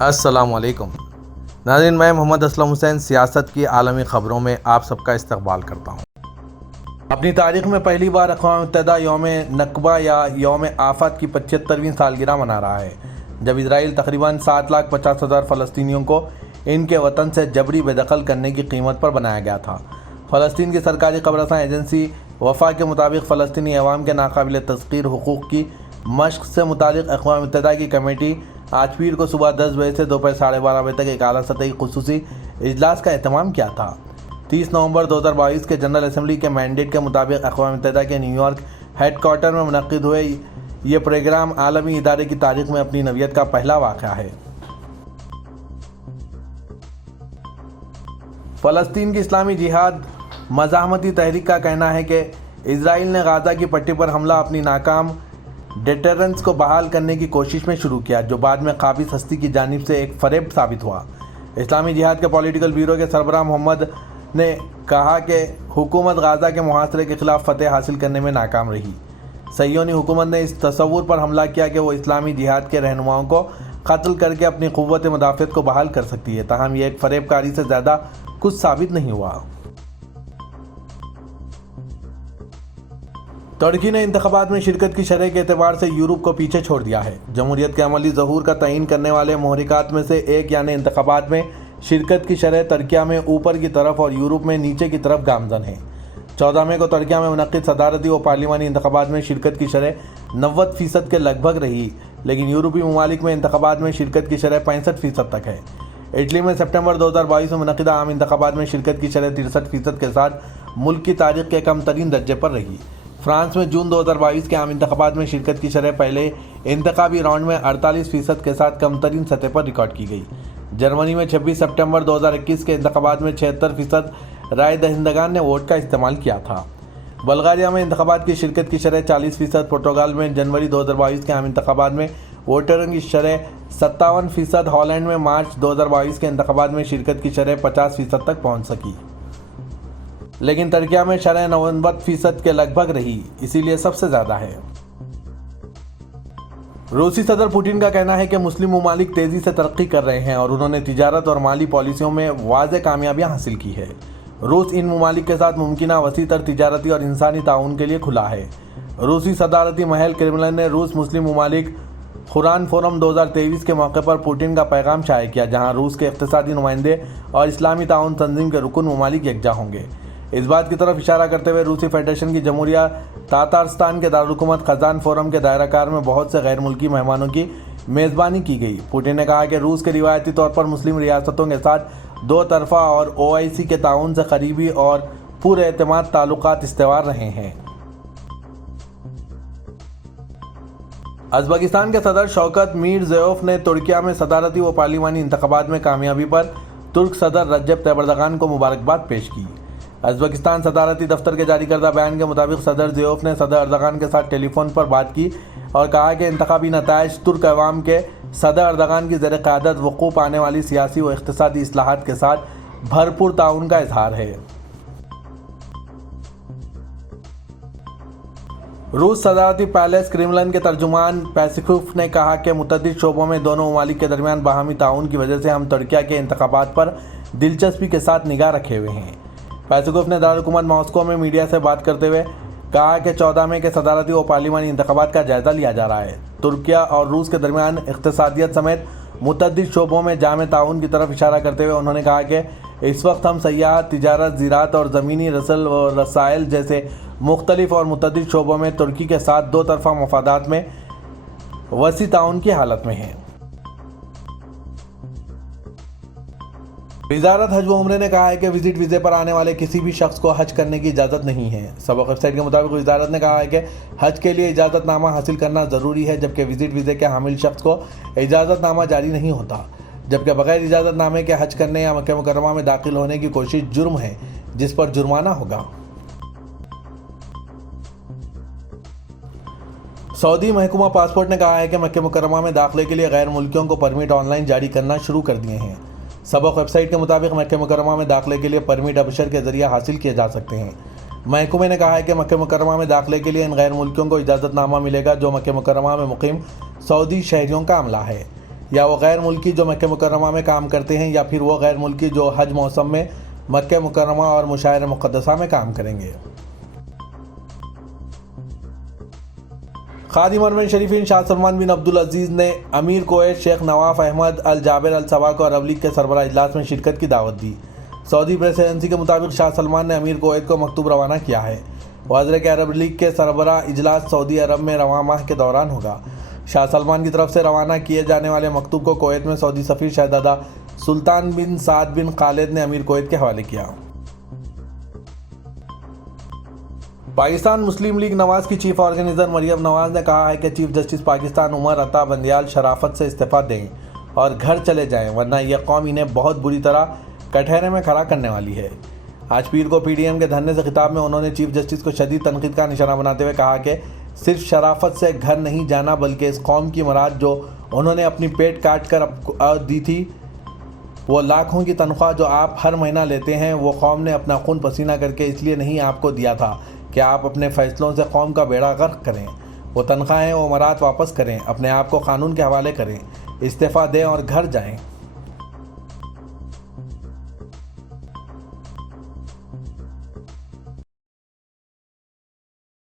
السلام علیکم ناظرین، میں محمد اسلم حسین سیاست کی عالمی خبروں میں آپ سب کا استقبال کرتا ہوں۔ اپنی تاریخ میں پہلی بار اقوام متحدہ یوم نکبہ یا یوم آفت کی 75ویں سالگرہ منا رہا ہے، جب اسرائیل تقریباً 7,50,000 فلسطینیوں کو ان کے وطن سے جبری بے دخل کرنے کی قیمت پر بنایا گیا تھا۔ فلسطین کی سرکاری خبررساں ایجنسی وفا کے مطابق فلسطینی عوام کے ناقابل تذکیر حقوق کی مشق سے متعلق اقوام متحدہ کی کمیٹی آج پیر کو صبح 10 بجے سے دوپہر 12:30 بجے تک ایک اعلیٰ سطحی خصوصی اجلاس کا اہتمام کیا تھا۔ 30 نومبر 2022 کے جنرل اسمبلی کے مینڈیٹ کے مطابق اقوام متحدہ کے نیو یارک ہیڈ کوارٹر میں منعقد ہوئے یہ پروگرام عالمی ادارے کی تاریخ میں اپنی نوعیت کا پہلا واقعہ ہے۔ فلسطین کی اسلامی جہاد مزاحمتی تحریک کا کہنا ہے کہ اسرائیل نے غزہ کی پٹی پر حملہ اپنی ناکام ڈیٹرنس کو بحال کرنے کی کوشش میں شروع کیا، جو بعد میں قابض ہستی کی جانب سے ایک فریب ثابت ہوا۔ اسلامی جہاد کے پولیٹیکل بیورو کے سربراہ محمد نے کہا کہ حکومت غزہ کے محاصرے کے خلاف فتح حاصل کرنے میں ناکام رہی۔ صہیونی حکومت نے اس تصور پر حملہ کیا کہ وہ اسلامی جہاد کے رہنماؤں کو قتل کر کے اپنی قوت مدافعت کو بحال کر سکتی ہے، تاہم یہ ایک فریب کاری سے زیادہ کچھ ثابت نہیں ہوا۔ ترکی نے انتخابات میں شرکت کی شرح کے اعتبار سے یورپ کو پیچھے چھوڑ دیا ہے۔ جمہوریت کے عملی ظہور کا تعین کرنے والے محرکات میں سے ایک یعنی انتخابات میں شرکت کی شرح ترکیہ میں اوپر کی طرف اور یورپ میں نیچے کی طرف گامزن ہے۔ 14 مئی کو ترکیہ میں منعقد صدارتی و پارلیمانی انتخابات میں شرکت کی شرح 90% کے لگ بھگ رہی، لیکن یورپی ممالک میں انتخابات میں شرکت کی شرح 65% تک ہے۔ اٹلی میں سپٹمبر 2022 میں منعقدہ عام انتخابات میں شرکت کی شرح 63% کے ساتھ ملک کی تاریخ کے کم ترین درجے پر رہی۔ فرانس میں جون 2022 کے عام انتخابات میں شرکت کی شرح پہلے انتخابی راؤنڈ میں 48% کے ساتھ کم ترین سطح پر ریکارڈ کی گئی۔ جرمنی میں 26 سپٹمبر 2021 کے انتخابات میں 76% رائے دہندگان نے ووٹ کا استعمال کیا تھا۔ بلغاریہ میں انتخابات کی شرکت کی شرح 40%۔ پرتگال میں جنوری 2022 کے عام انتخابات میں ووٹروں کی شرح 57%۔ ہالینڈ میں مارچ 2022 کے انتخابات میں شرکت کی شرح 50% تک پہنچ سکی، لیکن ترکیہ میں شرح 90% کے لگ بھگ رہی، اسی لیے سب سے زیادہ ہے۔ روسی صدر پوٹن کا کہنا ہے کہ مسلم ممالک تیزی سے ترقی کر رہے ہیں اور انہوں نے تجارت اور مالی پالیسیوں میں واضح کامیابیاں حاصل کی ہے۔ روس ان ممالک کے ساتھ ممکنہ وسیع تر تجارتی اور انسانی تعاون کے لیے کھلا ہے۔ روسی صدارتی محل کرملن نے روس مسلم ممالک خوران فورم 2023 کے موقع پر پوٹن کا پیغام شائع کیا، جہاں روس کے اقتصادی نمائندے اور اسلامی تعاون تنظیم کے رکن ممالک یکجا ہوں گے۔ اس بات کی طرف اشارہ کرتے ہوئے روسی فیڈریشن کی جمہوریہ تاتارستان کے دارالحکومت قزان فورم کے دائرہ کار میں بہت سے غیر ملکی مہمانوں کی میزبانی کی گئی۔ پوٹن نے کہا کہ روس کے روایتی طور پر مسلم ریاستوں کے ساتھ دو طرفہ اور OIC کے تعاون سے قریبی اور پر اعتماد تعلقات استوار رہے ہیں۔ ازبکستان کے صدر شوکت میرزیوف نے ترکیہ میں صدارتی و پارلیمانی انتخابات میں کامیابی پر ترک صدر رجب طیب اردغان کو مبارکباد پیش کی۔ ازبکستان صدارتی دفتر کے جاری کردہ بیان کے مطابق صدر زیوف نے صدر اردغان کے ساتھ ٹیلی فون پر بات کی اور کہا کہ انتخابی نتائج ترک عوام کے صدر اردغان کی زیر قیادت وقوع پانے والی سیاسی و اقتصادی اصلاحات کے ساتھ بھرپور تعاون کا اظہار ہے۔ روس صدارتی پیلیس کرملن کے ترجمان پیسکوف نے کہا کہ متعدد شعبوں میں دونوں ممالک کے درمیان باہمی تعاون کی وجہ سے ہم ترکیہ کے انتخابات پر دلچسپی کے ساتھ نگاہ رکھے ہوئے ہیں۔ پیسکوف نے دارالحکومت ماسکو میں میڈیا سے بات کرتے ہوئے کہا کہ 14 مئی کے صدارتی و پارلیمانی انتخابات کا جائزہ لیا جا رہا ہے۔ ترکیہ اور روس کے درمیان اقتصادیت سمیت متعدد شعبوں میں جامع تعاون کی طرف اشارہ کرتے ہوئے انہوں نے کہا کہ اس وقت ہم سیاحت، تجارت، زراعت اور زمینی رسل و رسائل جیسے مختلف اور متعدد شعبوں میں ترکی کے ساتھ دو طرفہ مفادات میں وسیع تعاون کی حالت میں ہیں۔ وزارت حج و عمرے نے کہا ہے کہ وزٹ ویزے پر آنے والے کسی بھی شخص کو حج کرنے کی اجازت نہیں ہے۔ سبق ویب سائٹ کے مطابق وزارت نے کہا ہے کہ حج کے لیے اجازت نامہ حاصل کرنا ضروری ہے، جبکہ وزٹ ویزے کے حامل شخص کو اجازت نامہ جاری نہیں ہوتا، جبکہ بغیر اجازت نامے کے حج کرنے یا مکہ مکرمہ میں داخل ہونے کی کوشش جرم ہے، جس پر جرمانہ ہوگا۔ سعودی محکمہ پاسپورٹ نے کہا ہے کہ مکہ مکرمہ میں داخلے کے لیے غیر ملکیوں کو پرمٹ آن لائن جاری کرنا شروع کر دیے ہیں۔ سبق ویب سائٹ کے مطابق مکہ مکرمہ میں داخلے کے لیے پرمٹ ابشر کے ذریعے حاصل کیے جا سکتے ہیں۔ محکمے نے کہا ہے کہ مکہ مکرمہ میں داخلے کے لیے ان غیر ملکیوں کو اجازت نامہ ملے گا جو مکہ مکرمہ میں مقیم سعودی شہریوں کا عملہ ہے۔ یا وہ غیر ملکی جو مکہ مکرمہ میں کام کرتے ہیں یا پھر وہ غیر ملکی جو حج موسم میں مکہ مکرمہ اور مشاعر مقدسہ میں کام کریں گے۔ خادم حرمین شریفین شاہ سلمان بن عبدالعزیز نے امیر کویت شیخ نواف احمد الجابر الصباح کو عرب لیگ کے سربراہ اجلاس میں شرکت کی دعوت دی۔ سعودی پریس ایجنسی کے مطابق شاہ سلمان نے امیر کویت کو مکتوب روانہ کیا ہے۔ واضح ہے کہ عرب لیگ کے سربراہ اجلاس سعودی عرب میں رواں ماہ کے دوران ہوگا۔ شاہ سلمان کی طرف سے روانہ کیے جانے والے مکتوب کو کویت میں سعودی سفیر شہزادہ سلطان بن سعد بن خالد نے امیر کویت کے حوالے کیا۔ پاکستان مسلم لیگ نواز کی چیف آرگنائزر مریم نواز نے کہا ہے کہ چیف جسٹس پاکستان عمر عطا بندیال شرافت سے استعفیٰ دیں اور گھر چلے جائیں ورنہ یہ قوم انہیں بہت بری طرح کٹہرے میں کھڑا کرنے والی ہے۔ آج پیر کو پی ڈی ایم کے دھرنے سے خطاب میں انہوں نے چیف جسٹس کو شدید تنقید کا نشانہ بناتے ہوئے کہا کہ صرف شرافت سے گھر نہیں جانا بلکہ اس قوم کی مراد جو انہوں نے اپنی پیٹ کاٹ کر دی تھی، وہ لاکھوں کی تنخواہ جو آپ ہر مہینہ لیتے ہیں، وہ قوم نے اپنا خون پسینہ کر کے اس لیے نہیں آپ کو دیا تھا کہ آپ اپنے فیصلوں سے قوم کا بیڑا غرق کریں۔ وہ تنخواہیں وہ مراد واپس کریں، اپنے آپ کو قانون کے حوالے کریں، استعفیٰ دیں اور گھر جائیں۔